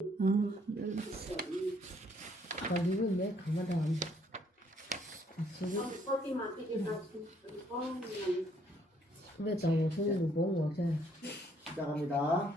이건 왜 가마다 안 지금 왜 나 무슨 거 먹어 어제 시작합니다.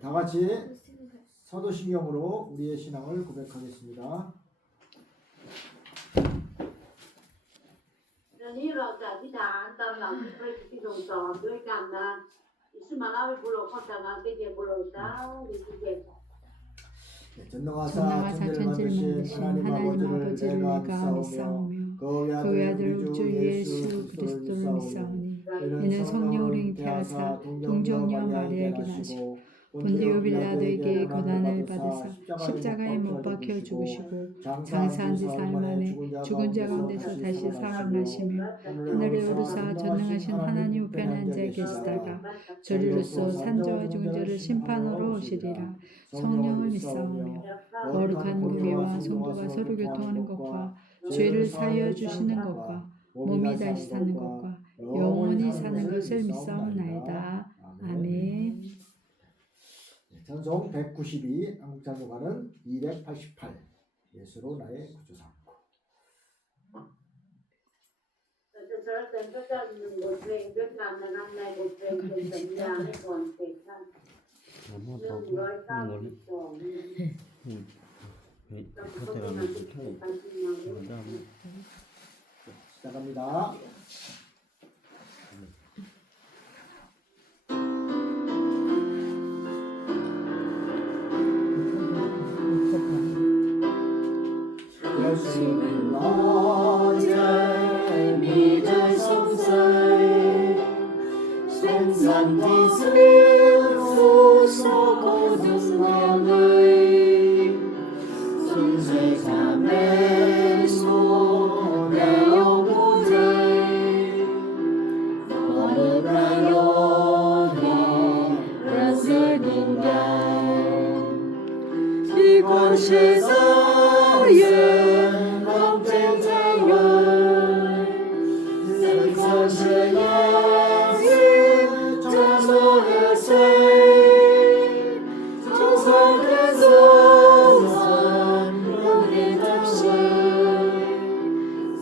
다 같이 사도신경으로 우리의 신앙을 고백하겠습니다. วันนี้เราจะอธิษฐานตามหลักที่พระที่ทรงสอนด้วยกันนะอิสมาลาวิบุโรข้อตางานเกเจบุโรดาววิจิเก 전능하사 천지를 만드신 하나님 아버지를 내가 믿사오며 그 외아들 우주 예수 그리스도를 믿사오니 이는 성령으로 잉태하사 동정녀 마리아에게 나시고 본디오 빌라도에게 고난을 받으사 십자가에 못 박혀 죽으시고 장사한 지 사흘 만에 죽은 자 가운데서 다시 살아나시며 하늘에 오르사 전능하신 하나님 우편에 앉아 계시다가 저리로서 산자와 죽은 자를 심판하러 오시리라. 성령을 믿사오며 거룩한 공예와 성도가 서로 교통하는 것과 죄를 사하여 주시는 것과 몸이 다시 사는 것과 영원히 사는 것을 믿사옵나이다. 아멘. 찬송 192, 한국찬송가는 288. 예수로 나의 구주 삼고. เราจะสรรเสริญพระเจ้าอีกหนึ่งบทเพลงด้วยกันนะครับในบทเพลงเป็นสัญญาให้ก่อนเสกท่าน192시작합니다. 예수는 너의 믿을 성사에 생산 빛을 쏟고 등만의 순수함의 손에 영혼에 거룩하여 내 이곳에서의 검증자여 생사시의 자소에서 조선에서 우리 답시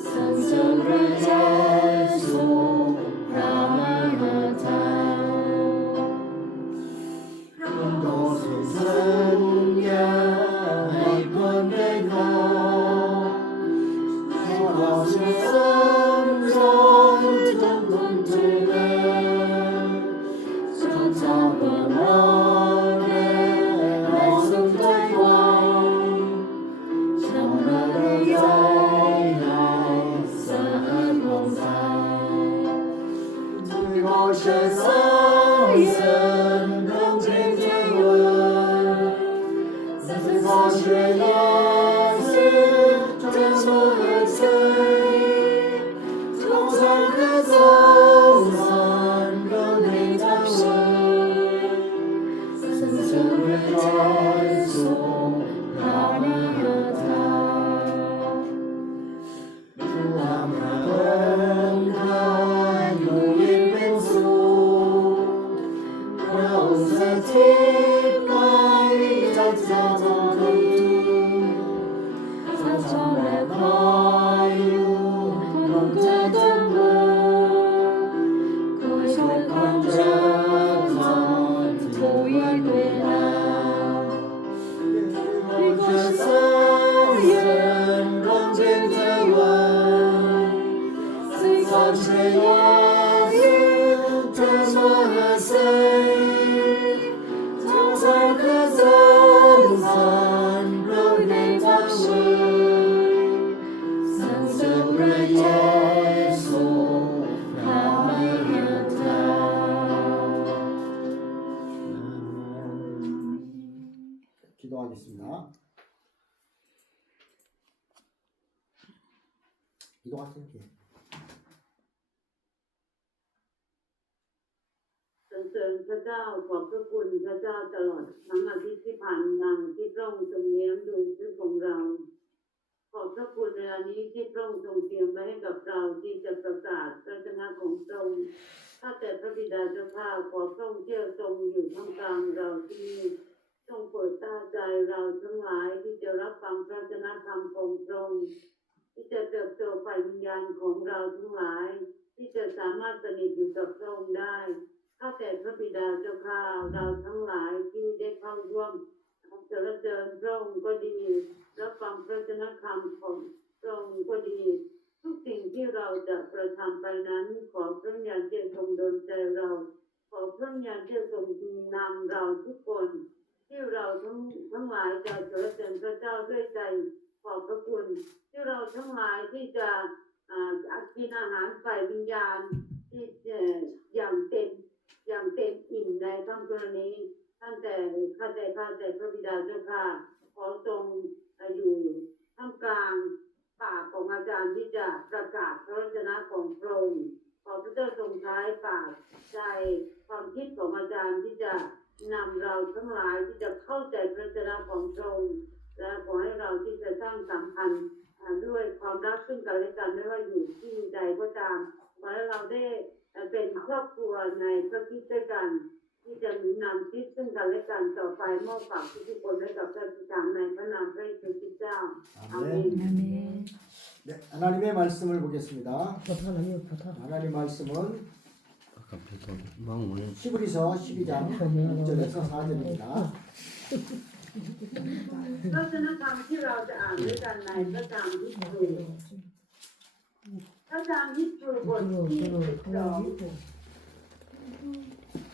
산성을 예수 라마하다 이곳은 선야 예수 기도하겠습니다. 기도하세요. 예. สรรเสริญพระเจ้าขอบพระคุณพระเจ้าตลอดทั้งอาทิตย์ที่ผ่านมาที่พระองค์ทรงเลี้ยงดูชีวิตของเรา ขอบพระคุณในวันนี้ที่พระองค์ทรงเตรียมไว้ให้กับเราที่จะประกาศพระชนะของพระองค์ข้าแต่พระบิดาเจ้าข้าขอพระองค์เจ้าทรงอยู่ท่ามกลางเราที่นี่ทรงเปิดตาใจเราทั้งหลายที่จะรับฟังพระชนะธรรมของพระองค์ที่จะเติบโตฝ่ายวิญญาณของเราทั้งหลายที่จะสามารถสนิทอยู่กับพระองค์ได้ข้าแต่พระบิดาเจ้าข้าเราทั้งหลายที่ได้เข้าร่วมสรรเสริญพระองค์ก็ดีรับฟังพระชนะธรรมของพระองค์ก็ดีทุกสิ่งที่เราจะกระทำไปนั้นขอพระวิญญาณเจ้าทรงดลใจเราขอพระวิญญาณเจ้าทรงนำเราทุกคนที่เราทั้งหลายจะสรรเสริญพระเจ้าด้วยใจขอบพระคุณที่เราทั้งหลายที่จะกินอาหารฝ่ายวิญญาณที่อย่างเต็มอิ่มในค่ำคืนนี้ท่านแต่ข้าแต่พระบิดาเจ้าค่ะขอทรงอยู่ท่ามกลางปากของอาจารย์ที่จะประกาศพระวจนะของพระองค์ขอพระเจ้าทรงใช้ปากใจความคิดของอาจารย์ที่จะนำเราทั้งหลายที่จะเข้าใจพระวจนะของพระองค์และขอให้เราที่จะสร้างสัมพันธ์ด้วยความรักซึ่งกันและกันไม่ว่าอยู่ที่ใดก็ตามขอให้เราได้เป็นครอบครัวในพระคริสต์ด้วยกันที่จะหนุนนำชีวิตซึ่งกันและกันต่อไปมอบฝากทุกคนไว้กับพระบิดาในพระนามพระเยซูคริสต์เจ้าอาเมน 아멘. 네, 하나님의 말씀을 보겠습니다. 보타라니 보타. 하나님 말씀은 갑자기 마음을 히브리서 12장 1절에서 4절입니다. พระชนะธรรมที่เราจะอ่านด้วยกันในพระธรรมฮิบรูพระธรรมฮิบรูบทที่12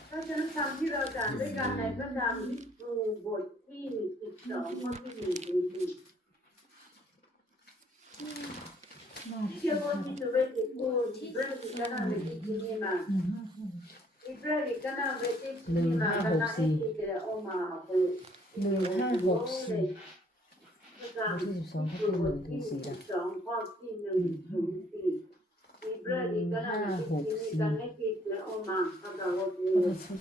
พระชนะธรรมที่เราจะอ่านด้วยกันในพระธรรมฮิบรูบทที่12ข้อที่1ถึง10 Siamo dovete poi brevi canale di cinema. I brevi canale di cinema canale di Oma. 1564 52ข้อที่1ถึง4ละ12ข้อที่1ถึง4 I brevi canale di cinema canale di Oma.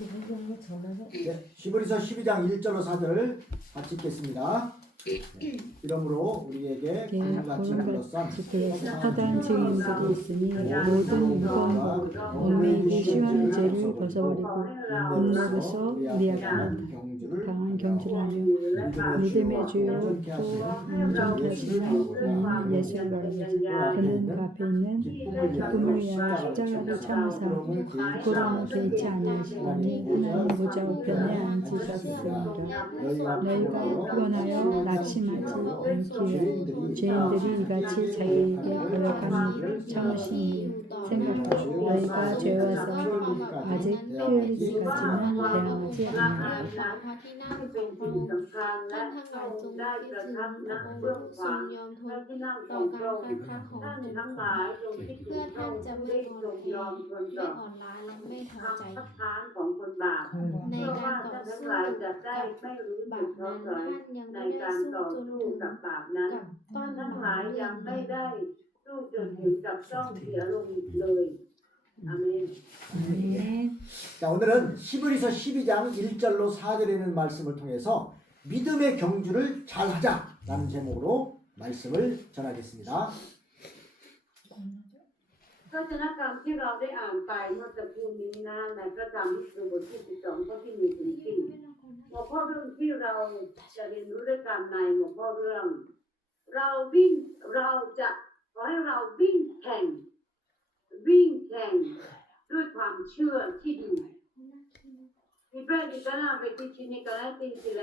네, 히브리서 12장 1절로 4절 같이 읽겠습니다. 이러므로 우리에게 구원같이 둘러싼 하단 증인들이 있으니 모든 무거움과 얽매이고 시원한 죄를 벗어버리고 눈으로서 우리 앞에 강한 경주하며 믿음의 주요 또 온전케 하시는 예수를 바라보자. 그는 그 앞에 있는 기쁨을 위하여 십자가를 참으사 부끄러움을 개의치 아니하시니 하나님 보좌 우편에 앉으셨으니라. 너희가 피곤하여 낙심하지 않기에 죄인들이 이같이 자기에게 거역한 일을 참으시니 생각하고 너희가 죄와서 아직 피 흘리기까지는 대항하지 않으라. เป็นสิ่งสำคัญและพระองค์ได้ประทับณเบื้องขวาพระที่นั่งของพระองค์ท่านทั้งหลายจงคิดถึงพระองค์ที่ได้ทรงยอมทนต่อคำคัดค้านของคนบาปเพื่อว่าท่านทั้งหลายจะได้ไม่รู้สึกท้อถอยในการต่อสู้กับบาปนั้นท่านทั้งหลายยังไม่ได้สู้จนถึงกับต้องเสียลงเลยอาเมน 아멘. 자, 오늘은 히브리서 12장 1절로 4절에 있는 말씀을 통해서 믿음의 경주를 잘하자라는 제목으로 말씀을 전하겠습니다. พระชนะกรรมที่เราได้อ่านไปเมื่อสักครู่นี้นะในพระธรรมฮิบรูบทที่12ข้อที่1ถึง4หัวข้อเรื่องที่เราจะเรียนรู้ด้วยกันในหัวข้อเรื่องเราจะขอให้เราวิ่งแข่งด้วยความเชื่อที่ดีที่พระบิดาเวทีชินิกาและติสิเล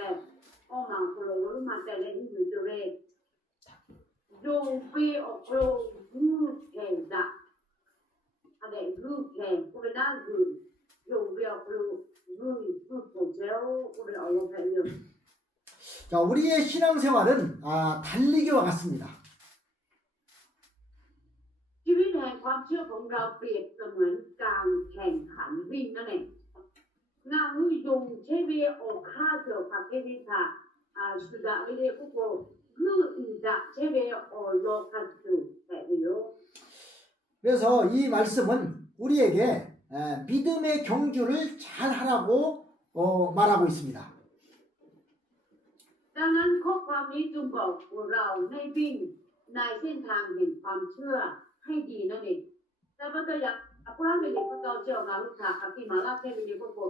ออกมาโคโลรู้มาแต่เล่นอยู่ตัวเองโยเปโอโครูแข่งจ้ะอะไรรูปแข่งกูเป็นนั่งดูโยเปโอโครูรูปผมเจ้ากูเป็นเอาลงแข่งอยู่ 자, 우리의 신앙생활은 달리기와 같습니다. ชีวิตแห่งความเชื่อของเราเปรียบเสมือนการแข่งขันวิ่งนั่นเองงานวิยงเชเวโอคาเสือพักเทวิชา sudah ini kuku tidak cewek orang kasut kayak 그래서 이 말씀은 우리에게 믿음의 경주를 잘 하라고 말하고 있습니다. ดังนั้นข้อความนี้จึงบอกพวกเราให้วิ่งในเส้นทางแห่งความเชื่อให้ดีนั่นเองแต่ว่าตัวอย่างพวกเราเป็นเด็กพวกเราเจ้ามาลูกค้าที่มาลักเป็นเด็กพวกเรา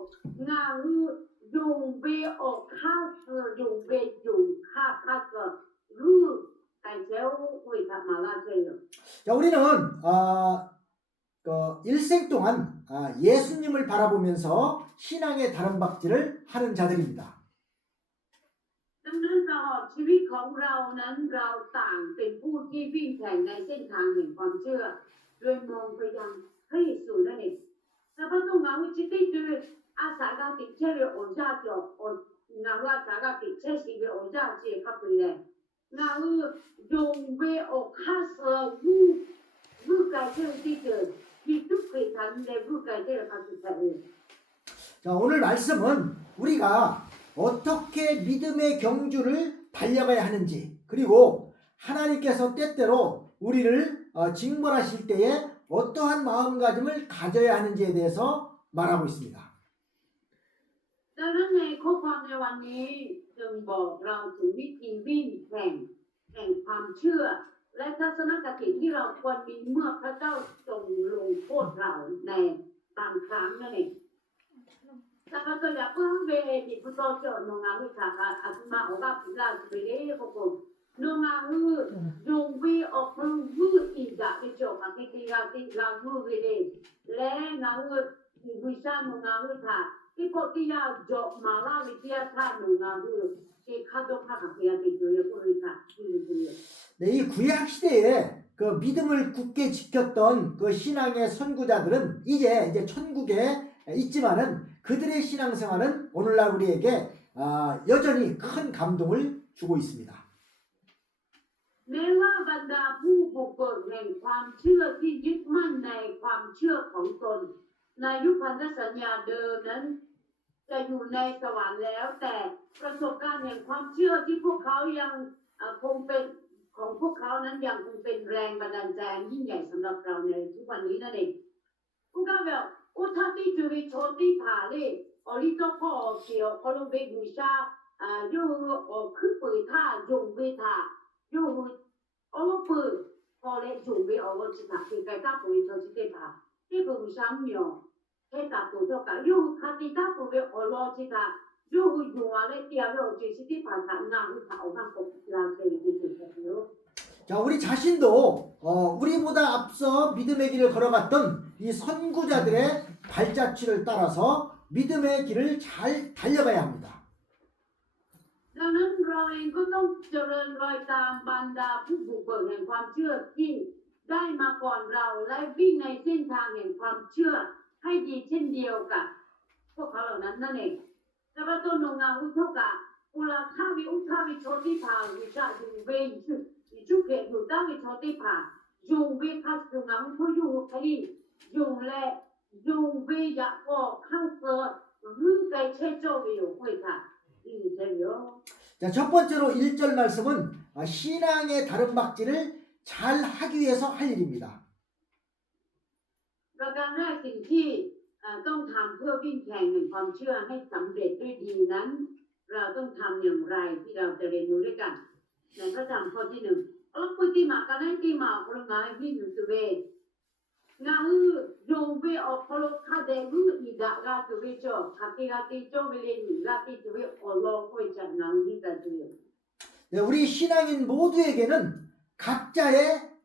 งายุงเบออกข้าวยุงเบยุงข้าวก็รู้ไก่เจ้าคุยกับมาลักเลย 자, 우리는 일생 동안 예수님을 바라보면서 신앙의 다름박질을 하는 자들입니다. ดังนั้นตลอดชีวิตของเรานั้นเราต่างเป็นผู้ที่วิ่งแข่งในเส้นทางแห่งความเชื่อโดยมองไปยังพระเยซูนั่นเองแต่พระองค์งานวิจิตรคืออาสาการติดเชื้อโอชาจงานว่าสาการติดเชื้อสิ่งโอชาเชื่อขับไปเลยงานยงเวอคาเซวูการเชื่อที่เกิดที่ทุกข์ทันในวูการเชื่อขับไปเลย 자, 오늘 말씀은 우리가 어떻게 믿음의 경주를 달려가야 하는지, 그리고 하나님께서 때때로 우리를 징벌하실 때에 어떠한 마음가짐을 가져야 하는지에 대해서 말하고 있습니다. ดังนั้นในข้อความในวันนี้จึงบอกเราถึงวิธีวิ่งแห่งความเชื่อและทัศนคติที่เราควรมีเมื่อพระเจ้าทรงลงโทษเราในบางครั้งนั่นเองแต่พระเจ้าอยากเพิ่มเวทีพุทธเจ้านงาวิชาอาตมาออกพิจารณาไปเลยพวกผมนงาจงวิออกมืออีกอย่างที่จบมาที่เราที่เรามือไปเลยและงาวิชานงาวิชาที่พวกที่เราจบมาว่าวิทยาศาสตร์นงาที่ข้าดข้ากับเพียรติดอยู่พวกนี้ค่ะที่อยู่ 네, 이 구약 시대에 그 믿음을 굳게 지켰던 그 신앙의 선구자들은 이제 천국에 있지만은 그들의 신앙생활은 오늘날 우리에게 여전히 큰 감동을 주고 있습니다. แม้ว่าบรรดาผู้บุกเบิกแห่งความเชื่อที่ยึดมั่นในความเชื่อของตนในยุคพันธสัญญาเดิมนั้นจะอยู่ในสวรรค์แล้วแต่ประสบการณ์แห่งความเชื่อที่พวกเขายังคงเป็นของพวกเขานั้นยังคงเป็นแรงบันดาลใจยิ่งใหญ่สำหรับเราในทุกวันนี้นั่นเองพวกเขาแบบอุทัศน์จุวิโชติผาเลยอริโตพ่อเกี่ยวคอลเบบูชายูคือปืนท่ายงเวทายูโอปืนพอเลยยงเวอจิตาคือการตั้งปืนโชติผาที่บูชาเมียวแค่ตัดตัวเท่ากันยูคาติตาปืนอโลจิตายูยูอะไรเดียวเราจะสิที่ผ่านทางงานที่เขาทำกับเราเองที่สุดแล้ว 자, 우리 자신도 우리보다 앞서 믿음의 길을 걸어갔던 이 선구자들의 발자취를 따라서 믿음의 길을 잘 달려가야 합니다. ดังนั้นเราเองก็ต้องเจริญรอยตามบรรดาผู้บุกเบิกแห่งความเชื่อที่ได้มาก่อนเราและวิ่งในเส้นทางแห่งความเชื่อให้ดีเช่นเดียวกับพวกเขาเหล่านั้นนั่นเองแต่ว่าต้นงาอุทกะอุลาคาวิอุทาวิโชติภาวิชาจุเวยุจุเกตุตาวิโชติภายุงเวคัสจุงาอุทยุไทยยุงและยุงเวยะก็ข้างเกิดรื้อไกเชโจวิโอคุยค่ะอีเดียว 자, 첫 번째로 1절 말씀은 신앙의 다름박질을 잘 하기 위해서 할 일입니다. ประการแรกสิ่งที่ต้องทำเพื่อวิ่งแข่งแห่งความเชื่อให้สำเร็จด้วยดีนั้น เราต้องทำอย่างไรที่เราจะเรียนรู้ด้วยกันในพระธรรมข้อที่1Allah putih makan ti ma kalau ngai ni tu be ngau jong be o kalau kade lu ida ga tu be cho kati cho be ni ga ti tu be Allah ko jan nang ni ta tu 네, 우리 신앙인 모두에게는 각자의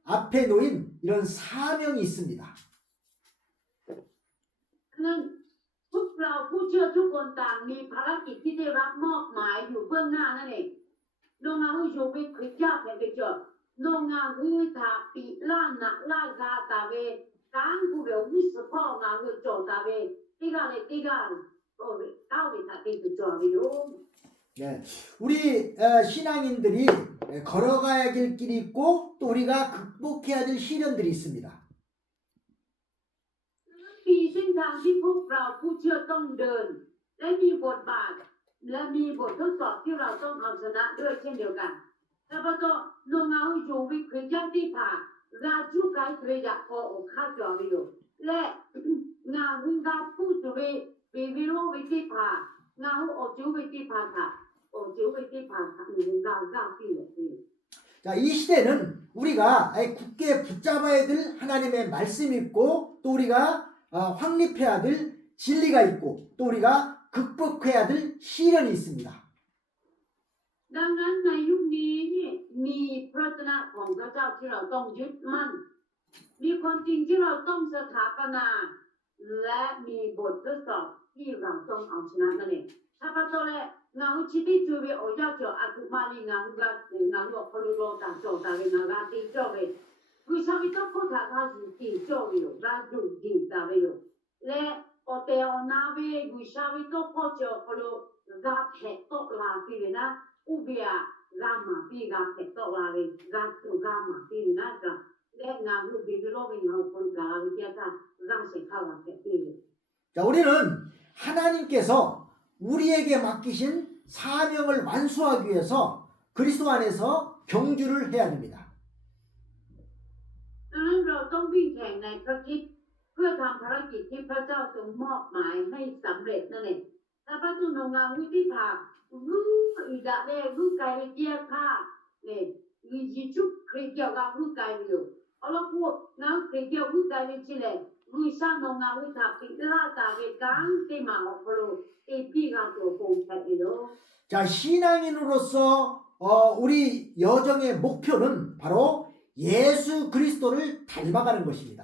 앞에 놓인 이런 사명이 있습니다. นั้นทุกเราผู้เชื่อทุกคนต่างมีภารกิจที่ได้รับมอบหมายอยู่เบื้องหน้านั่นเองโนงาฮูโยเบคริยาแผ่ไปจบโนงาฮูทาปีล่านักล่ากาตาเวการผู้เบลวิสพ่องาฮูโจตาเวติกาเลยติกาโอ้เก้าวิตาติดจอวิโย 네, 우리 신앙인들이 걸어가야 될 길이 있고 또 우리가 극복해야 될 시련들이 있습니다. มีเส้นทางที่พวกเราผู้เชื่อต้องเดินและมีบทบาท และมีบททดสอบที่เราต้องเอาชนะด้วยเช่นเดียวกันถ้าพระเจ้าลงเอาอยู่วิกฤตที่ผ่านราชูไกเตรยะพออกข้าจอวิโยและงานวิงาพูดจุเววิโรวิธีผ่างานออกจูวิธีผ่าค่ะออกจูวิธีผ่าค่ะวิงาที่เลย 자, 이 시대는 우리가 굳게 붙잡아야 될 하나님의 말씀이 있고 또 우리가 확립해야 될 진리가 있고 또 우리가 극복해야 될 시련이 있습니다. ดังนั้นในยุคนี้นี่มีพระวจนะของพระเจ้าที่เราต้องยึดมั่นมีความจริงที่เราต้องสถาปนาและมีบททดสอบที่เราต้องเอาชนะนั่นเองถ้าพระเจ้าและงานชิติจูเวโอยาโจอาตุมาลีงานกาพลุโรตาโจตาเวงานตีโจเวกุชาวิโตโคทาคาสุตีโจเวโยราจุดิตาเวโยและโอเตโอนาเวกุชาวิโตโคโจพลุกาเพตโตลาฟิเวนะอุเบียกามาปีกาเพตโตลาเวกาตุกามาปีนะกาและงานลูกบิบิโลเวงานพลุกาวิเจตากาเสคาลาเพตี 자, 우리는 하나님께서 우리에게 맡기신 사명을 완수하기 위해서 그리스도 안에서 경주를 해야 됩니다. ดังนั้นเราต้องวิ่งแข่งในพระคริสต์เพื่อทำภารกิจที่พระเจ้าทรงมอบหมายให้สำเร็จนั่นเองถ้าพระตุนงานวิธีภาครู้อีดาเล่รู้ไกลเกียร์ค่ะเนี่ยวิจิจุคริเกียวกับรู้ไกลอยู่เอาละพวกงานคริเกียวรู้ไกลชิเลรู้ชาโนงานวิธีคิดลาตาเวกังเตมาอพโลเอปีกาตัวคงแค่อีโล 자, 신앙인으로서 우리 여정의 목표는 바로 예수 그리스도를 닮아가는 것입니다.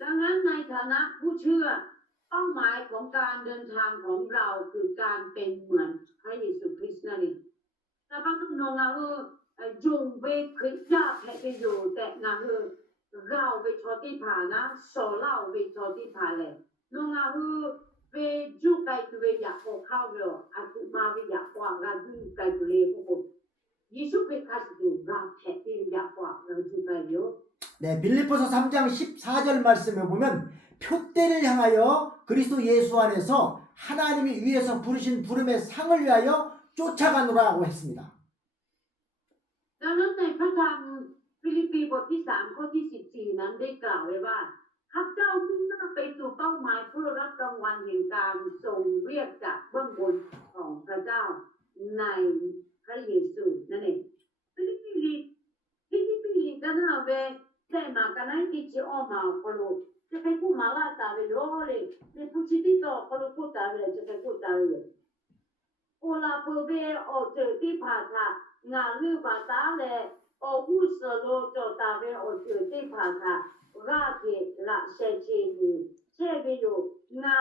ดังนั้นในฐานะผู้เชื่อเป้าหมายของการเดินทางของเราคือการเป็นเหมือนพระเยซูคริสต์นั่นเองแต่พระตุนงาจงเวคริสต์ยาแพ้อยู่แต่งาเราไปชอที่ผ่านนะสอเล่าไปชอที่ผ่านเลยนงาไปจุไกตัวอยากเข้าเลยอาตุมาไปอยากกว่าการจุไกตัวเลยพวกผมยิสุไปคัสดูเราแพ้ที่อยากกว่าเราจุไกเยอะ 네, 빌립보서 3장 14절 말씀에 보면 표대를 향하여 그리스도 예수 안에서 하나님이 위에서 부르신 부름의 상을 위하여 쫓아가노라고 했습니다. ดังนั้นในพระธรรมฟิลิปปีบทที่3ข้อที่14นั้นได้กล่าวไว้ว่าข้าพเจ้ามุ่งหน้าไปสู่เป้าหมายเพื่อรับรางวัลแห่งการทรงเรียกจากเบื้องบนของพระเจ้าในพระเยซูนั่นเองฟิลิปปีกันนะเวแต่มากันให้ติดออกมาพอลูจะไปพูดมาลาตาเวโรเลยในผู้ชิติโตพอลูพูดตาเวจะไปพูดตาเวโอลาเปเวโอเจอที่ผ่านค่ะงานลือบาตาเลยโออุสโลโจตาเวโอเจอที่ผ่านค่ะราเกละเชเชดูเชเวโยงา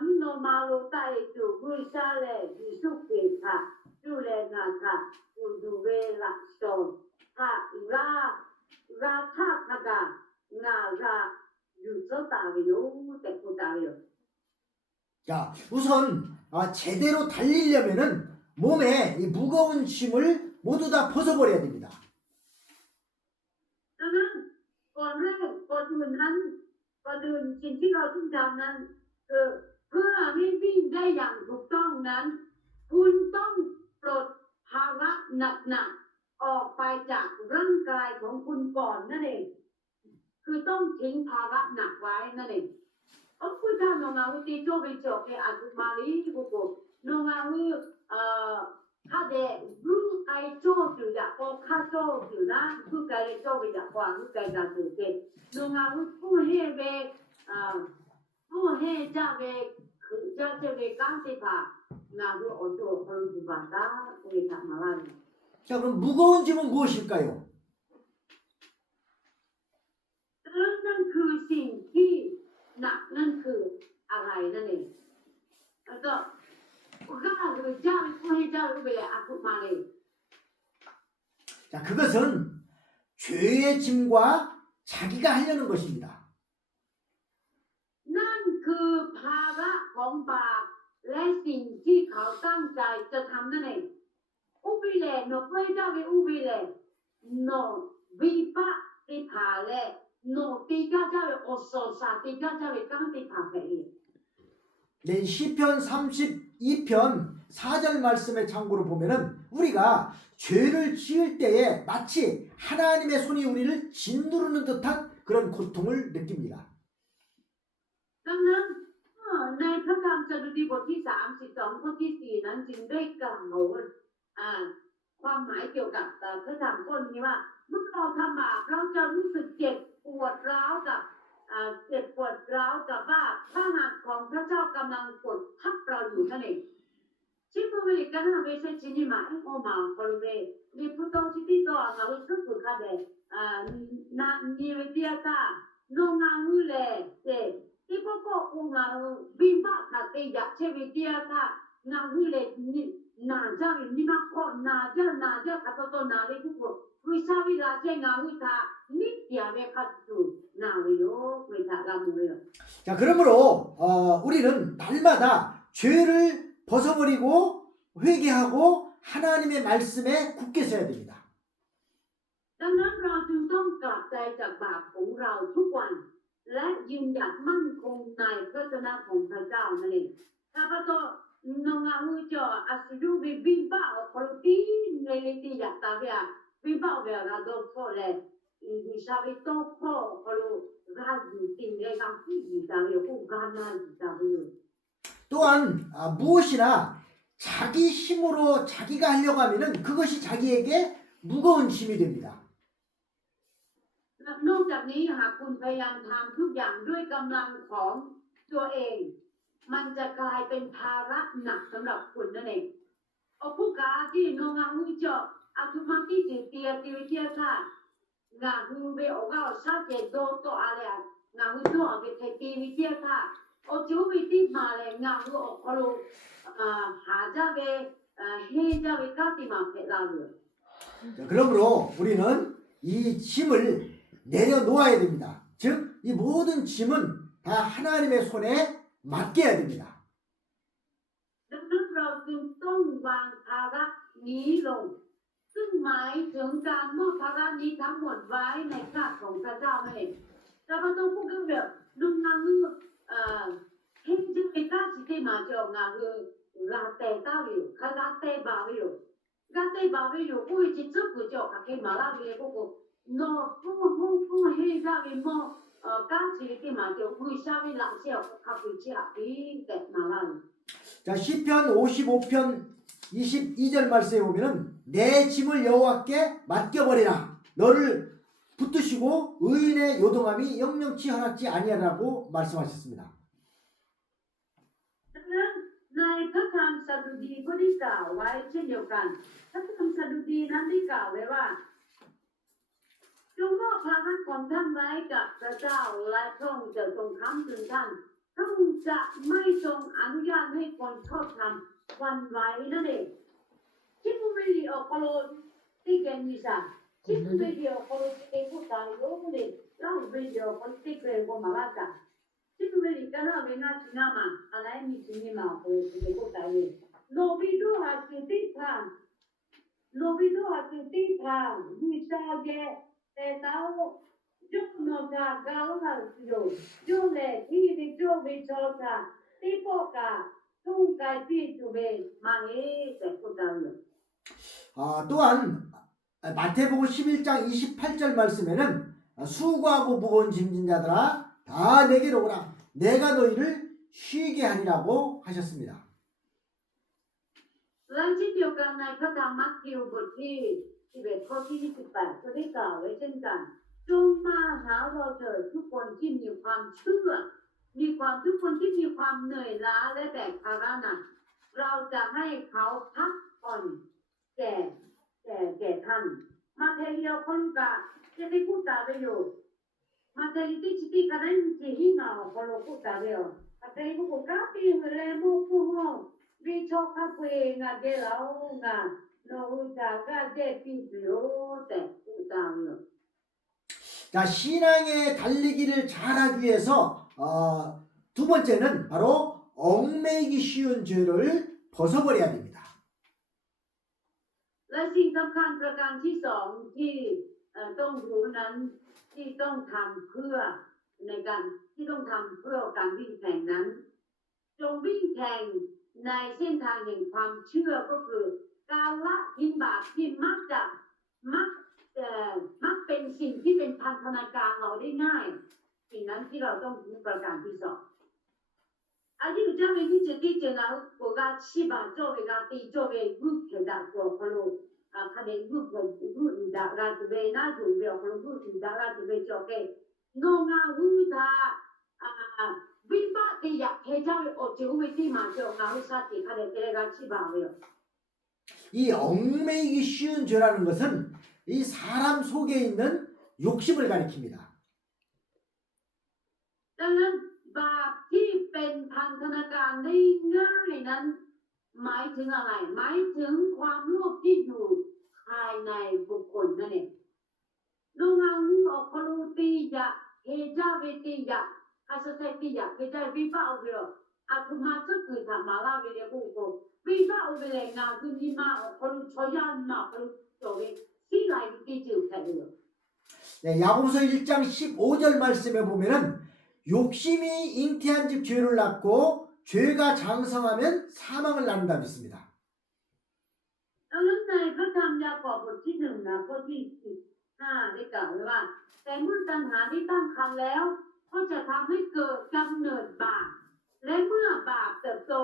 มโนมาโลตาเอจูกุชาเลดิสุเกค่ะดูแลงานค่ะดูเวละโซค่ะราชาทกางาราอยู่เจ้าตาวิโยแต่กูตาวิโย 자, 우선 제대로 달리려면은 몸에 이 무거운 짐을 모두 다 벗어버려야 됩니다. ดังนั้นก่อนอื่นสิ่งที่เราต้องทำนั้นคือเพื่อให้วิ่งได้อย่างถูกต้องนั้นคุณต้องปลดภาระหนักๆออกไปจากร่างกายของคุณก่อนนั่นเองคือต้องทิ้งภาระหนักไว้นั่นเองOppure non avete gioventù che a mali buco non avete cade lu ai gioventù da o caso più na tu che gioventù da qua tu che da tu che non avete puhe già ve cante pa na lu o to con tu banda che ta malani 자, 그럼 무거운 짐은 무엇일까요?นั่นคือสิ่งที่หนักนั่นคืออะไรนั่นเองแล้วก็ข้าคือเจ้าผู้ให้เจ้ารู้ไปเลยอาคุมาเลย 자, 그것은 죄의 짐과 자기가 하려는 것입니다. นั่นคือภาระของบาปและสิ่งที่เขาตั้งใจจะทำนั่นเองอุบิเลโนพระเจ้าเป็นอุบิเลโนวิปะติภาเลโนติกาเจ้าเป็นโอโซซาติกาเจ้าเป็นกังติภาเพ 네, 시편 32편 4절 말씀의 참고로 보면은 우리가 죄를 지을 때에 마치 하나님의 손이 우리를 짓누르는 듯한 그런 고통을 느낍니다. ดังนั้นในพระธรรมสดุดีบทที่32ข้อที่4นั้นจึงได้กล่าวความหมายเกี่ยวกับพระธรรมข้อนี้ว่าเมื่อเราทำบาปเราจะรู้สึกเจ็บปวดร้าวกับว่าพระหัตถ์ของพระเจ้ากำลังกดทับเราอยู่นั่นเองชิบุริกันนะเวสชินิมาโอมาฟอลเวลิพุโตชิติโตอามาวิสุขุคาเดนานิเวเตียตาโนงางูเลเจที่พวกองค์เราบินบาคาเตยะเชวิเตียตางางูเลนี่นาจาวินิมาโคนาจาคาโตนาเลทุกคนวิชาวิราเชงางูทานิเตียเวคัตตุนาวิโยวิทากามุเว 자, 그러므로 우리는 날마다 죄를 벗어버리고 회개하고 하나님의 말씀에 굳게 서야 됩니다. ดังนั้นเราจึงต้องกลับใจจากบาปของเราทุกวันและยืนหยัดมั่นคงในพระวจนะของพระเจ้านั่นเองถ้าพระเจ้านงาหูจออาศัยวิบินบ้าพอตีในเลติยาตาเบียวิบ้าเวลาโดนพ่อเลยวิชาวิโตพ่อพอรู้ราศีติงเลยคำที่ดีตาเบียผู้การนั่นตาเบีย 또한 무엇이나 자기 힘으로 자기가 하려고 하면은 그것이 자기에게 무거운 짐이 됩니다. นอกจากนี้หากคุณพยายามทำทุกอย่างด้วยกำลังของตัวเองมันจะกลายเป็นภาระหนักสำหรับคุณนั่นเองผู้กาที่นงาหูจออาทุมาที่ติเตียค่ะงาหูเบโอกาชาเจโดโตอะไรงาหูโตเอาไปเทตีเตียค่ะจูวิติมาเลยงาหูออกโลหาจาเบเฮจาเบกาติมาเพลาเลย 자, 그러므로 우리는 이 짐을 내려놓아야 됩니다. 즉, 이 모든 짐은 다 하나님의 손에 맡겨야 됩니다. ดังนั้นเราจึงต้องวางภาระนี้ลงซึ่งหมายถึงการมอบภาระนี้ทั้งหมดไว้ในพระของพระเจ้านั่นเองแต่พระองค์พูดกันแบบลุงนางเห็นจึงไม่กล้าที่จะมาเจองานลาเตต้าวิวคาลาเตบาวิวกาเตบาวิวผู้ที่จะผู้เจ้าข้าที่มาลาวิวผู้โน้ผู้เฮจาวิโมกาที่ที่มาเจอผู้ชาวิลาเชียวข้าผู้เชี่ยวที่แต่มาลา 자, 시편 55편 22절 말씀에 보면은 내 짐을 여호와께 맡겨버리라. 너를 붙드시고 의인의 요동함이 영영치 허락지 아니하라고 말씀하셨습니다. ดังนั้นในพระธรรมสดุดีก็ได้กล่าวไว้เช่นเดียวกันพระธรรมสดุดีนั้นได้กล่าวไว้ว่าจงมอบภาระของท่านไว้กับพระเจ้าและพระองค์จะทรงค้ำจุนท่านพระองค์จะไม่ทรงอนุญาตให้คนชอบธรรมหวั่นไหวนั่นเองที่ผู้ไม่ดีออกโคโลที่เกณฑ์วิชาที่ผู้ไม่ดีออกโคโลที่เกณฑ์ผู้ตายโลกเลยเล่าไม่ดีออกโคโลที่เกณฑ์ผู้มาว่าจ้ะที่ผู้ไม่ดีก็เล่าเป็นงานที่น่ามาอะไรมีสิ่งนี้มาโคโลที่เกณฑ์ผู้ตายเลยโลบิโดหาสิ่งที่ทำโลบิโดหาสิ่งที่ทำวิชาเยแต่เต้าจุกนกากาลาสิโยจุเลที่ดิโจวิโชตาที่ปกาทุ่งไก่ที่จุเบมาเอแต่ผู้ตายเลย 또한 마태복음 11장 28절 말씀에는 수고하고 무거운 짐진 자들아 다 내게로 오라 내가 너희를 쉬게 하리라고 하셨습니다. และเช่นเดียวกันในพระธรรมมัทธิวบทที่11ข้อที่28ก็ได้กล่าวไว้เช่นกันจงมาหาเราเถิดทุกคนที่มีความเชื่อทุกคนที่มีความเหนื่อยล้าและแบกภาระหนักเราจะให้เขาพักผ่อนแก่ท่านมาเทเลียวคนกะจะได้พูดตาไปอยู่มาเทลิติชิติกันนั้นจะหิ้งเอาคนเราพูดตาไปอยู่มาเทลิบุกกาปีเวลาบุกผู้ห้องวิชอกข้าเวงาเดลางาโนจาก็เดปิโลแต่พูดตาอยู่ 자, 신앙의 달리기를 잘하기 위해서 두 번째는 바로 얽매이기 쉬운 죄를 벗어버려야 됩니다. และสิ่งสำคัญประการที่สองที่ต้องรู้นั้นที่ต้องทำเพื่อการวิ่งแข่งนั้น จงวิ่งแข่งในเส้นทางแห่งความเชื่อก็คือการละทิ้งบาปที่มักเป็นสิ่งที่เป็นพันธนาการเราได้ง่ายสิ่งนั้นที่เราต้องประการที่สองอายุจะไม่ที่จะที่จะเราโอกาสชีบะโจเวกาตีโจเวกุเกดาโกพลูคะแนนกุกุดาราจะเวน่าดูเวพลูกุดาราจะเวโจเกโนงาวุฒาวิบัติยาเฮจาเวโอจิอุติมาโจงาวิสัติคะแนนเตระชีบะเว 이 얽매이기 쉬운 죄라는 것은 이 사람 속에 있는 욕심을 가리킵니다. ดังนั้นบาปที่เป็นพันธนาการได้ง่ายนั้นหมายถึงอะไรหมายถึงความโลภที่อยู่ภายในบุคคลนั่นเองโลมาหูออกพลูติยะเฮจาเวติยะอาศัยติยะเฮจาวิปะอุเบลอาคุมาจะเกิดทำมาลาเวเดบุโกวิปะอุเบลงาคุนิมาออกพลูชอยานาพลูโจเวที่ไหลที่จิ๋วแค่เดียว 네, 야고보서 1장 15절 말씀에 보면은 욕심이 잉태한 집 죄를 낳고 죄가 장성하면 사망을 낳는다 믿습니다. ดังนั้นในพระธรรมยากอบบทที่1นะข้อที่15ได้กล่าวไว้ว่าแต่เมื่อตัณหาที่ตั้งครรภ์แล้วก็จะทำให้เกิดกำเนิดบาปและเมื่อบาปเติบโต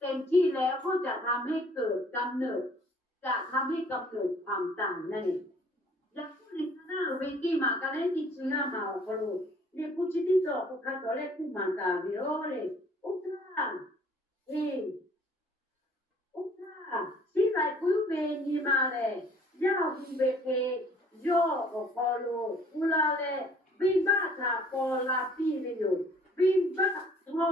เต็มที่แล้วก็จะทำให้เกิดกำเนิดความตายนั่นเองอยากพูดในคณะเวทีมากันได้ที่เชื่อมาโอ้โหเนี่ยผู้ชิดที่สองผู้ข้าตัวแรกผู้มาตาวิโอเลยอุตส่าห์สิไรคุยเวนีมาเลยยาวดีเบเคโยกพอลูอุลาเลยบินบ้าทาปอลาปีเลยอยู่บินบ้าโง่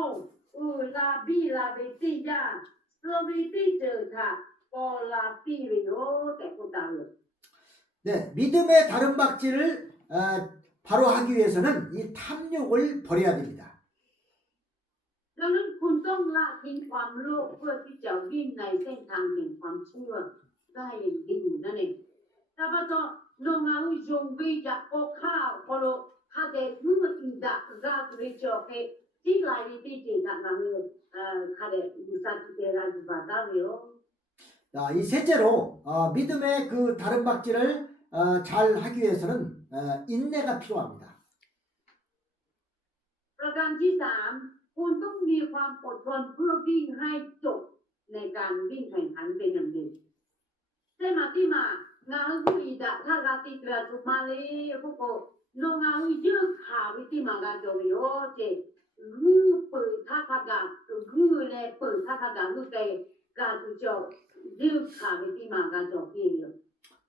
ลาบีลาเบติยาสโลบิติเจอทาปอลาปีเลยอยู่แต่ก็ตามเลย 네, 믿음의 다른박질을 바로 하기 위해서는 이 탐욕을 버려야 됩니다. ดังนั้นคุณต้องละทิ้งความโลภเพื่อที่จะวิ่งในเส้นทางแห่งความเชื่อได้อย่างดีนั่นเองถ้าพระเจ้าลงเอาจงวิจักโอข้าวพอโลถ้าเด็กมืออินดักราชวิจารณ์ที่หลายวิธีจริงๆนะเนี่ยถ้าเด็กมุสลิมเราชบัตรเดียว 자, 이 셋째로 믿음의 그 다른박질을 잘 하기 위해서는 인내가 필요합니다. ประการที่สามคุณต้องมีความอดทนเพื่อวิ่งให้จบในการวิ่งแข่งขันเป็นอย่างดีเส้นมาที่มางานวิธีจะถ้าการติดเรือจุมาเลยพวกเรางานวิธีข่าววิธีมาการจบโยเจรื้อเปิดท่าทางการรื้อเลยเปิดท่าทางการรื้อเกการจบรื้อข่าววิธีมาการจบเพียง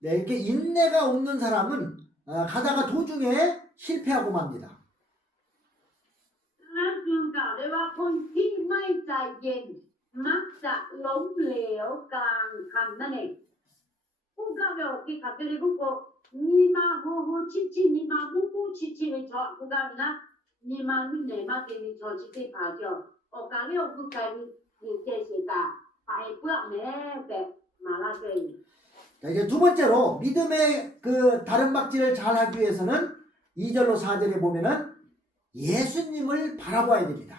네, 이렇게 인내가 없는 사람은 가다가 도중에 실패하고 맙니다. นั้นจึงกล่าวได้ว่าคนที่ไม่ใจเย็นมักจะล้มเหลวกลางคันนั่นเองผู้กล่าวที่ขัดเลยผู้ก็นี่มาโหชินี่มามูชิเลยชอบผู้กล่าวนะนี่มานี่ไหนมาเป็นชอบชิผ่าจอโอกาสเลี้ยวผู้กล่าวนี่เจสิตาไปเพื่อแม่แต่มาละเกย 자, 이제 두 번째로 믿음의 그 다른박질을 잘 하기 위해서는 2절로 4절에 보면은 예수님을 바라봐야 됩니다.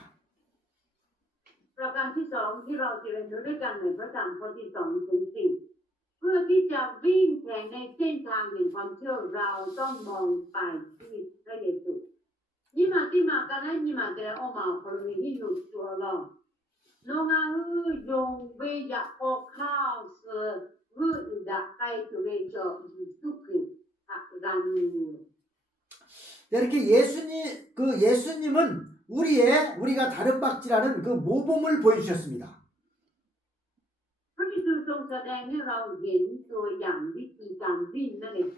ประการที่สองที่เราจะเรียนรู้ด้วยกันในพระธรรมข้อที่2ถึง4เพื่อที่จะวิ่งแข่งในเส้นทางแห่งความเชื่อเราต้องมองไปที่พระเยซูนี่มาที่มากันให้นี่มาแต่ออกมาคนนี้ที่อยู่ตัวเราโนงาโยงเวียออกข้าวเสือหืดดักไปตัวเวจอสุขีหักรัน 이렇게 예수님은 우리가 다른박질하는 그 모범을 보여주셨습니다. พระเยซูทรงแสดงให้เราเห็นตัวอย่างวิธีการวิ่งนั่นเอง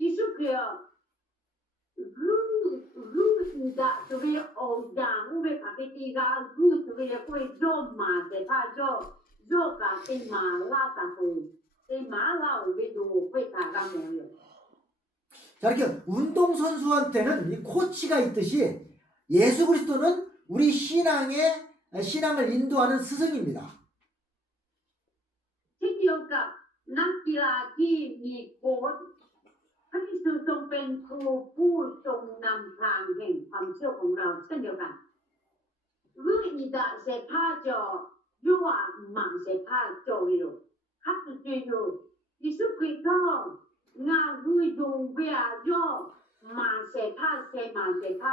ยิสุคริสต์รู้จะตัวเอาอย่างอุเบกขาเป็นตีการู้ตัวก็โยมมาแต่ถ้าโยกาเป็นมาลาตาโกเป็นมาลาอุเบดูไปตากาโมย 자, 이렇게 운동선수한테는 이 코치가 있듯이 예수 그리스도는 우리 신앙을 인도하는 스승입니다. เช่นเดียวกับนักกีฬาที่มีโค้ชพระเยซูทรงเป็นครูผู้ทรงนำทางแห่งความเชื่อของเราเช่นเดียวกันรู้อิดะเซ就有啊忙些怕做的咯，他是对的，你是会到俺会用不要用忙些怕些忙些怕，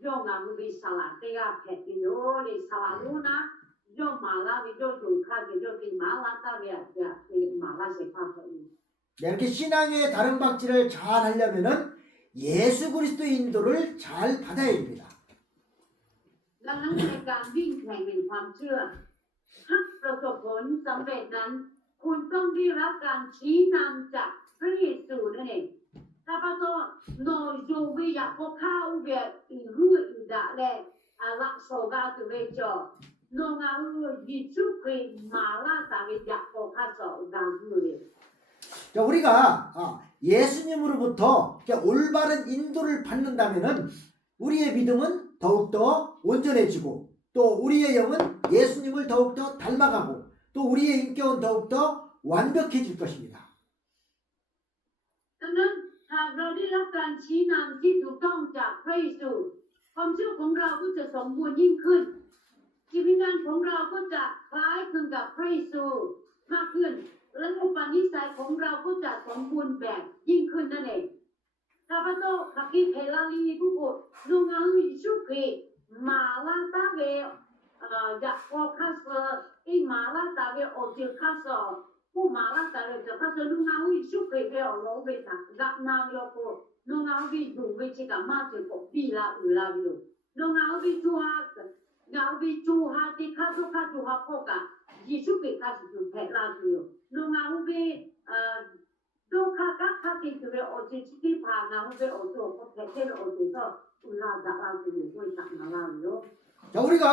用俺会沙拉这个配的哟的沙拉路呢，用麻辣的就用看的就给麻辣大的给麻辣些怕配的。 네, 이렇게 신앙의 다른 박질을 잘 하려면은 예수 그리스도의 인도를 잘 받아야 됩니다. ดังนั้นในการวิ่งแข่งแห่งความเชื่อถ้าประสบผลสำเร็จนั้นคุณต้องได้รับการชี้นำจากพระเยซูนั่นเองถ้าพระองค์โนโยวิยาพข้าวเบียอีหืออีดาเลอาลักโซกาตุเวจอโนงาหือยิสุคริมาลาตาเวยาพข้าโซกาหือ 자, 우리가 예수님으로부터 올바른 인도를 받는다면은 우리의 믿음은 더욱더 온전해지고 또 우리의 영은 예수님을 더욱더 닮아가고 또 우리의 인격은 더욱더 완벽해질 것입니다. ดังนั้นหากเราได้รับการชี้นำที่ถูกต้องจากพระเยซูความเชื่อของเราก็จะสมบูรณ์ยิ่งขึ้นชีวิตงานของเราก็จะคล้ายคลึงกับพระเยซูมากขึ้นและอุปนิสัยของเราก็จะสมบูรณ์แบบยิ่งขึ้นนั่นเองข้าพเจ้าขับขี่เพลาลีผู้บุตรลุงอาวิชุกรีมาลาตาเวอยากพอคาสอีมาลาตาเวอจิคาสผู้มาลาตาเวจะคาสลุงอาวิชุกรีเวอโลเวตักกักนาโยโกลุงอาวิดูเวชิกามาจิโกปีลาอุลาวิโลลุงอาวิจูฮางาวิจูฮาติคาสุคาจูฮาโกกะยิชุกรีคาสุเพลาวิโลลุงอาวิดูข้ากักข้าติดเวอจิชิติพางาวิโอโจก็เพลเทโอโจก็อุลาดาลาวิโลก็จักนาลาวิโล 자, 우리가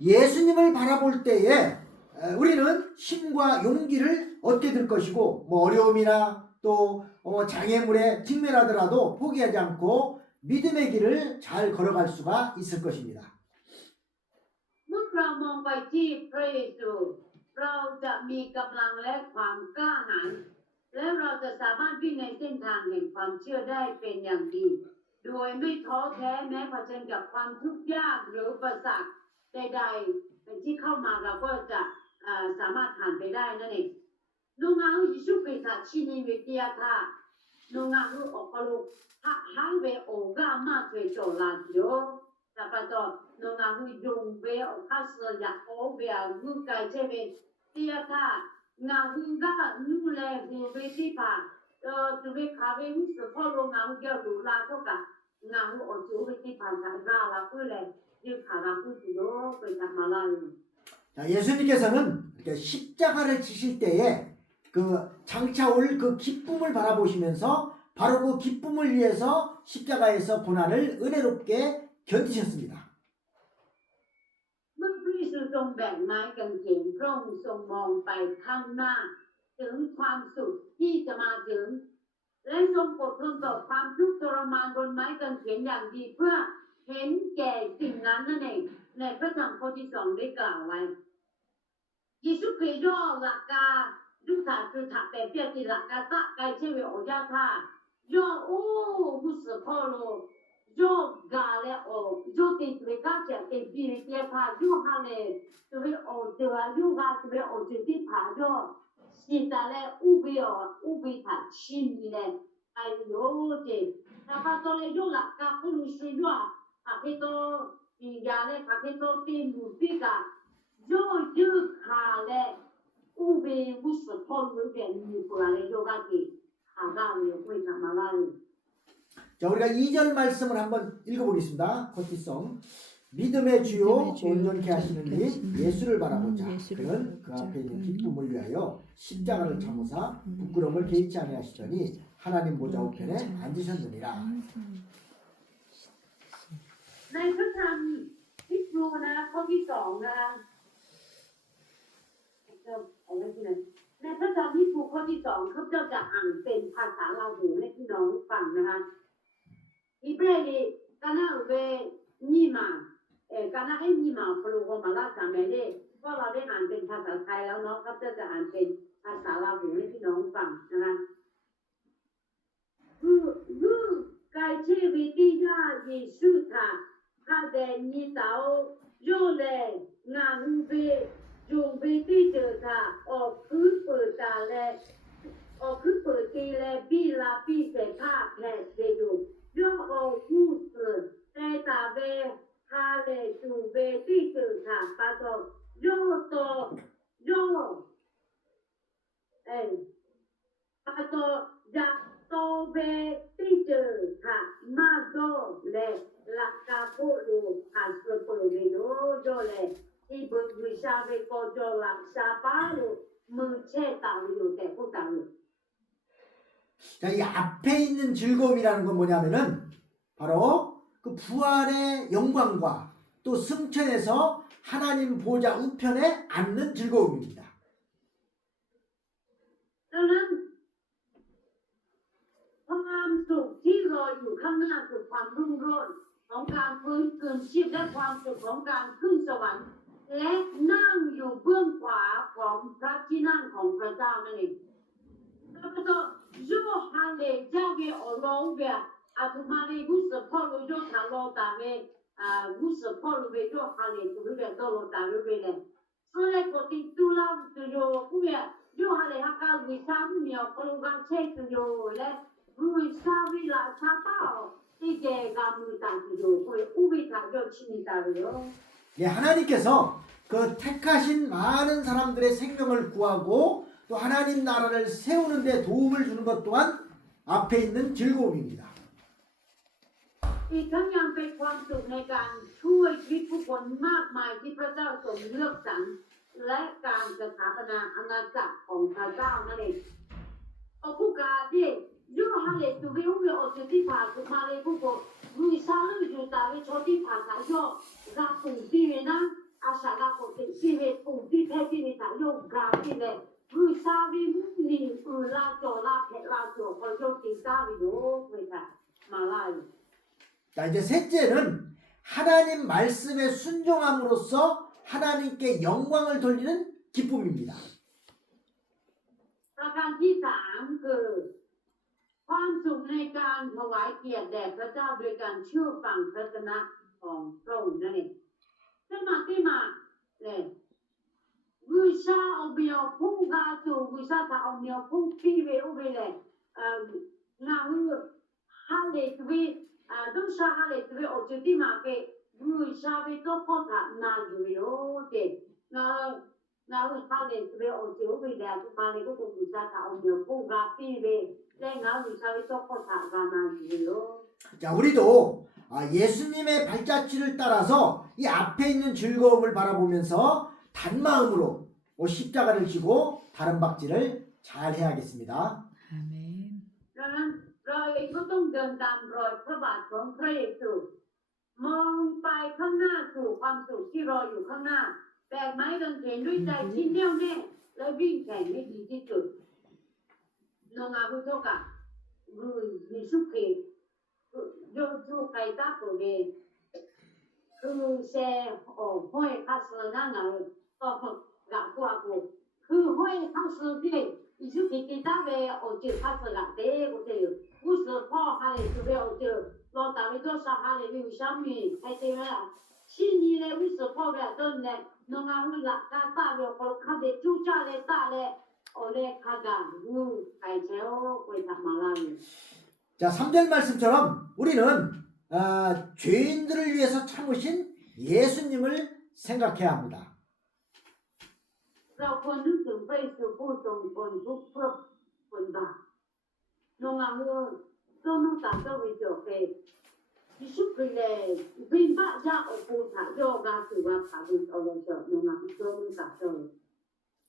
예수님을 바라볼 때에 우리는 힘과 용기를 얻게 될 것이고 뭐 어려움이나 또 장애물에 직면하더라도 포기하지 않고 믿음의 길을 잘 걸어갈 수가 있을 것입니다. เมื่อเรามองไปที่พระเยซูเราจะมีกำลังและความกล้าหาญและเราจะสามารถวิ่งในเส้นทางแห่งความเชื่อได้เป็นอย่างดีโดยไม่ท้อแท้แม้เผชิญกับความทุกข์ยากหรืออุปสรรคใดๆที่เข้ามาเราก็จะสามารถผ่านไปได้นั่นเองนุ่งอาหูยิสุกริสต์ชินีเวทียาธานุ่งอาหูออกลุกฮังเวโอกามาเวโจลาโยแต่ปัจจุบันนุ่งอาหูยงเวอคาสยาโอเวมุกไกเชเวทียาธางาหูกานูเลหูเวทีพาจะเวคาเวหุสพ่อลงงาหูเกี่ยวดูลาเท่ากับงาหูอจูเวทีพาทางราลาเพื่อเลยยึดขาลาเพื่อจุโยไปทำมาลา 자, 예수님께서는 이렇게 십자가를 지실 때에 그 장차 올 그 기쁨을 바라보시면서 바로 그 기쁨을 위해서 십자가에서 고난을 은혜롭게 견디셨습니다. เมื่อพระเยซูทรงแบกไม้กางเขนพระองค์ทรงมองไปข้างหน้าถึงความสุขที่จะมาถึงและทรงอดทนต่อความทุกข์ทรมานบนไม้กางเขนอย่างดีเพื่อเห็นแก่สิ่งนั้นนั่นเองในพระธรรมข้อที่2ได้กล่าวไว้ยิสุคริสต์ย่อหลักการยุทธาคือถักแต่เปียติหลักการตะไกเชเวโอยาธาย่อโอ้มุสพอโลย่อกาเลโอย่อติดเวกาเจติบิริเตียพาย่อฮาเลตเวโอเตวาย่อกาตเวโอจิติพาย่อสิตาเลอุบิโออุบิทาชิมีเลไอโยเจถ้าพาโตเลย่อหลักการคุลุสุย่ออาเพโตอียาเลอาเพโตติมุปิกาย่อยืดขาเลอุบิมุสพอโลเดมีกุลาเลย่อกาติ하가 우리 자마라니 자, 우리가 2절 말씀을 한번 읽어보겠습니다. 코티송. 믿음의 주요 온전케 하시는 이 예수를 바라보자. 그는 그 앞에 있는 기쁨을 위하여 십자가를 참으사 부끄러움을 개의치 아니하시더니 하나님 보좌 우편에 앉으셨느니라. ในพระธรรมฮิบรูนะข้อที่2นะเอาไว้ที่ไหนในพระธรรมฮิบรูข้อที่2ข้าพเจ้าจะอ่านเป็นภาษาลาวหูให้พี่น้องฟังนะคะฮิเบรีกานาเวนีมากานาให้นีมาปรุโกมาลาจาเมเล่ก็เราได้อ่านเป็นภาษาไทยแล้วเนาะข้าพเจ้าจะอ่านเป็นภาษาลาวหูให้พี่น้องฟังนะคะคือไกเชวิติยาเยซูทาข้าเดนีเตาโยเล งานอุเบจูงเบที่เจอค่ะออกคือเปิดตาแลออกคือเปิดตีแลบีลาปีเสผ้าแผลเดยูย่อออกพูดเกิดแต่ตาเบฮาเลจูงเบที่เจอค่ะปาโตย่อโตย่อปาโตยาโตเบที่เจอค่ะมาโตเลลักกาโปลูฮัสเปอร์เวโนโยเลที่บุญวิชาเวโกโจลักซาปาลูมือเชตังอยู่แต่ผู้ตังอยู่ 자, 이 앞에 있는 즐거움이라는 건 뭐냐면은 바로 그 부활의 영광과 또 승천에서 하나님 보좌 우편에 앉는 즐거움입니다. ดังนั้นความสุขที่รออยู่ข้างหน้าคือความรุ่งโรจน์ของการฟื้นคืนชีพและความสุขของการขึ้นสวรรค์และนั่งอยู่เบื้องขวาของพระที่นั่งของพระเจ้านั่นเองแล้วก็โยฮันเลเจ้าเวอโลเวอาตุมาเลกุสพอลโยทาโลตาเวกุสพอลเวโยฮันเลตุเวโตโลตาเวเวเลยส่วนเล็กก็ติดตุลาตุโยผู้เวโยฮันเลฮักกาวิชาเมียวพลุกันเชตุโยและวิชาวิลาชาเป้าที่เจกามุตาตุโยผู้อุบิตาโยชินิตาโย 예, 하나님께서 그 택하신 많은 사람들의 생명을 구하고 또 하나님 나라를 세우는 데 도움을 주는 것 또한 앞에 있는 즐거움입니다. อีกทั้งยังเป็นความสุขในการช่วยชีวิตผู้คนมากมายที่พระเจ้าทรงเลือกสรรและการสถาปนาอาณาจักรของพระเจ้านั่นเองเอาผู้กาดิยูฮันเลตุวิอุเวอจุติภาสุมาเลผู้คนลุยซาลุยจุตาเวชติภาสายโยกาปุ่งที่เวนะอาชาลาโกติสิเวปุ่งที่แท้ที่ในสายโยกาที่เลลุยซาวิมุนีอุลาโจลาเพลาโจพอโยติกาวิโยเวทามาลาย 자, 이제 셋째는 하나님 말씀에 순종함으로써 하나님께 영광을 돌리는 기쁨입니다. ประการที่สามคือความสุขในการถวายเกียรติแด่พระเจ้าโดยการเชื่อฟังพระชนะของพระองค์นั่นเองที่มาเลยวิชาเอาเมียวพุ่งกาจูวิชาถ้าเอาเมียวพุ่งที่เวอุเบเลยงาฮือฮาเลตวีดูชาฮาเลตวีอจุติมาเกวิชาเวโตพอทานาจูโยเจนาฮาเลตวีอจุเวเดตุมาเลก็ต้องวิชาถ้าเอาเมียวพุ่งกาที่เว내가 위사를 쫓고 다가나지요. 자, 우리도 예수님의 발자취를 따라서 이 앞에 있는 즐거움을 바라보면서 단마음으로 십자가를 지고 다른 박질을 잘 해야겠습니다. 아멘. 그러면เราก็ต้องเดินตามรอยพระบาทของพระเยซูมองไปข้างหน้าสู่ความสุขที่รออยู่ข้างหน้าแบกไม้กางเขนด้วยใจที่แน่วแน่และวิ่งแข่งให้ดีที่สุด너가 부족하 그 미숙해 요주 가이다고게 그새 호에 가서 나는 가고 그 호에 가서 돼 이숙해 기다에 어제 가서 가대 그래요 무슨 포하래 그게 어제 너 다음에 또 사하래 위상미 해대라 신이래 무슨 포가 던네 너가 흘라 가다려 걸 카데 주자래 따래 자, 3절 말씀처럼 우리는 죄인들을 위해서 참으신 예수님을 생각해야 합니다.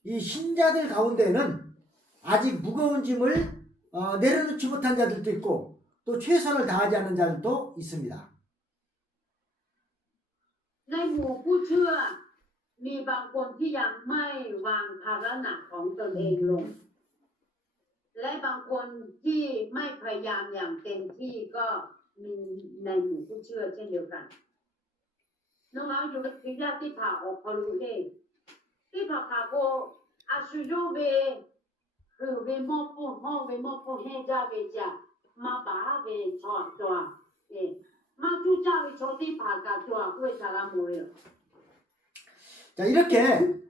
이 신자들 가운데는 아직 무거운 짐을 내려놓지 못한 자들도 있고 또 최선을 다하지 않는 자들도 있습니다. ในหมู่ผู้เชื่อมีบางคนที่ยังไม่วางภาระหนักของตนเองลงและบางคนที่ไม่พยายามอย่างเต็มที่ก็มีในหมู่ผู้เชื่อเช่นเดียวกันน้องเอาอยู่กับพิจารณาที่ผ่าออกพอรู้เลยที่ผ่าโกอาชุโยเวคือเวมอปูห้องเวมอปูเฮจาเวจามาบ้าเวชอจัวมาจูจาเวชอที่ผ่ากาจัวเวชาลาโมเร 자, 자, 이렇게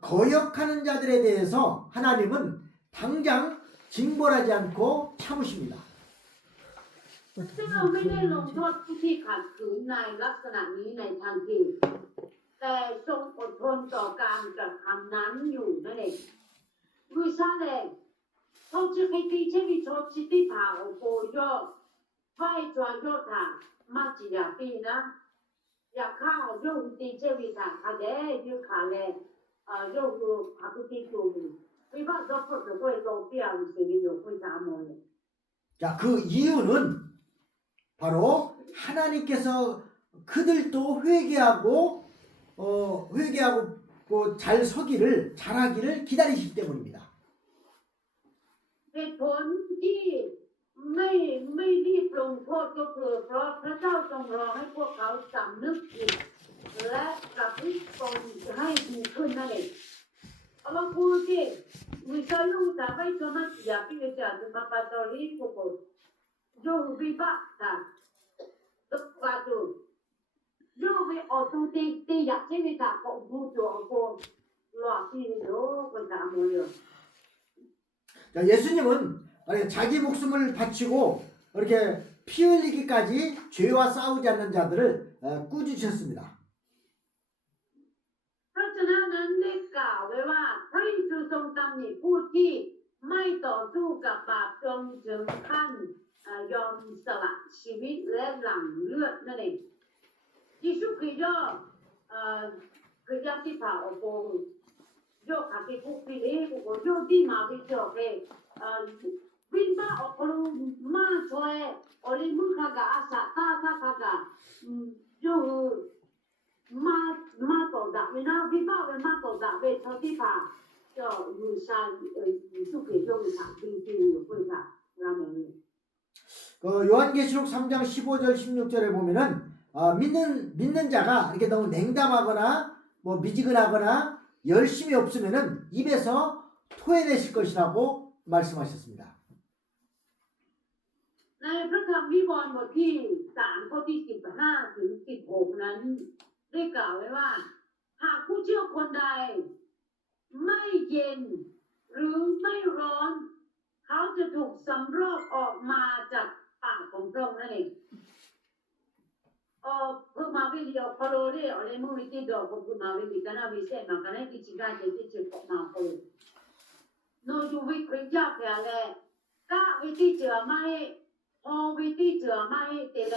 거역하는 자들에 대해서 하나님은 당장 징벌하지 않고 참으십니다. ซึ่งเราไม่ได้ลงโทษผู้ที่ขัดขืนในลักษณะนี้ในทันทีแต่ทรงอดทนต่อการกระทำนั้นอยู่นั่นเองคือซาเองเขาจะให้ที่เช่นวิชดชิติผ่าโอโปโยไฟจวนโยธามาจิยาปีนะอยากข้าวโยตีเช่นวิชาคาเดยุคาเลโยดูอากุติตูวิบัติก็เกิดขึ้นโลกเปียวิสิริโยคุยสามโมง 자, 그 이유는 바로 하나님께서 그들도 회개하고 잘 서기를 잘하기를 기다리시기 때문입니다. เหตุผลที่ไม่รีบลงโทษก็คือเพราะพระเจ้าทรงรอให้พวกเขาสำนึกผิดและกลับพฤติตนให้ดีขึ้นนั่นเองเอามาพูดที่มีการลงจากไปสมัครอยากที่จะมาปฏิริษีพวกเขาโยวิบัติตุกวาดูโยวิอตุตีอยากที่มีการของผู้ตัวของหลอกที่โลกคนตามมือ 자, 예수님은 자기 목숨을 바치고 이렇게 피 흘리기까지 죄와 싸우지 않는 자들을 꾸짖으셨습니다. เพราะฉะนั้นได้กล่าวไว้ว่าพระเยซูทรงตำหนิผู้ที่ไม่ต่อสู้กับบาปจนถึงขั้นยอมสละชีวิตและหลั่งเลือดนั่นเองยิสุคือย่อคือยาที่ผ่าออกโกงโยกขัดที่คุกที่เลี้ยกุโยที่มาวิจารณ์วินบ้าออกลูมาช่วยอริมุขกาอาสาตาตากาโยมาต่อดาบนะวิบ้าเป็นมาต่อดาบเป็นชาวที่ผ่า就有啥就可以用它，就会它，然后呢？ 그 요한계시록 3장 15절 16절에 보면은 믿는 자가 이렇게 너무 냉담하거나 뭐 미지근하거나 열심이 없으면은 입에서 토해내실 것이라고 말씀하셨습니다. ในพระธรรมวิวรณ์บทที่3ข้อที่15ถึง16นั้นได้กล่าวไว้ว่าหากผู้เชื่อคนใดไม่เย็นหรือไม่ร้อนเขาจะถูกสำรอกออกมาจากปากของพระองค์นั่นเอง그 마비리요 컬러리 어레 무미티 도 그 마비리 가나 비세 마가네 기치가 제티 나 콜 노 주비 크리자 펴레 까 비티 저마이 비티 저마이 테레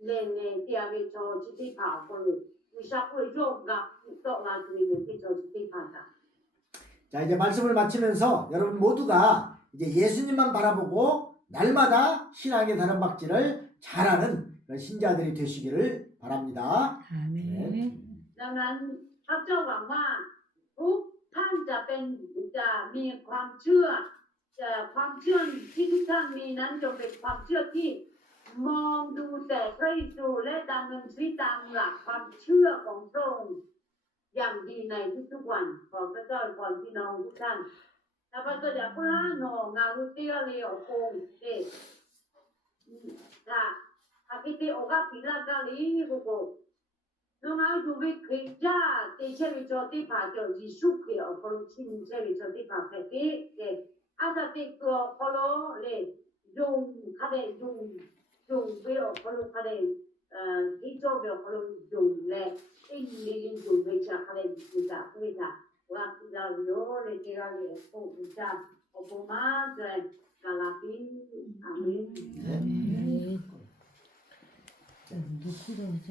레레 티아비 저 지티 파 콜 위샤코 조가 또가 주는 게 저 지티 파다. 자, 이제 말씀을 마치면서 여러분 모두가 이제 예수님만 바라보고 날마다 신앙의 다른 박질을 잘하는 신자들이 되시기를 바랍니다. 아멘. ดังนั้นพระเจ้าหวังว่าทุกท่านจะมีความเชื่อที่ทุกท่านมีนั้นจงเป็นความเชื่อที่มองดูแต่พระเยซูและดำเนินชีวิตตามหลักความเชื่อของพระองค์อย่างดีในทุกๆวันขอพระเจ้าอวยพรพี่น้องทุกท่านถ้าพระเจ้าอยากพูดงาลุเตียเลียวโกงเด็ดAkiti oga pila kali buku. Nunga jubi kerja teacher jodi pajo jisuke okolo chin ceri jodi papeti ke ada teko okolo le jung kade jung be okolo kade hito be okolo jung le ini jung be cha kade kita waktu dah le kira le kita opoma kalapi amin. 네. 누구로 하자.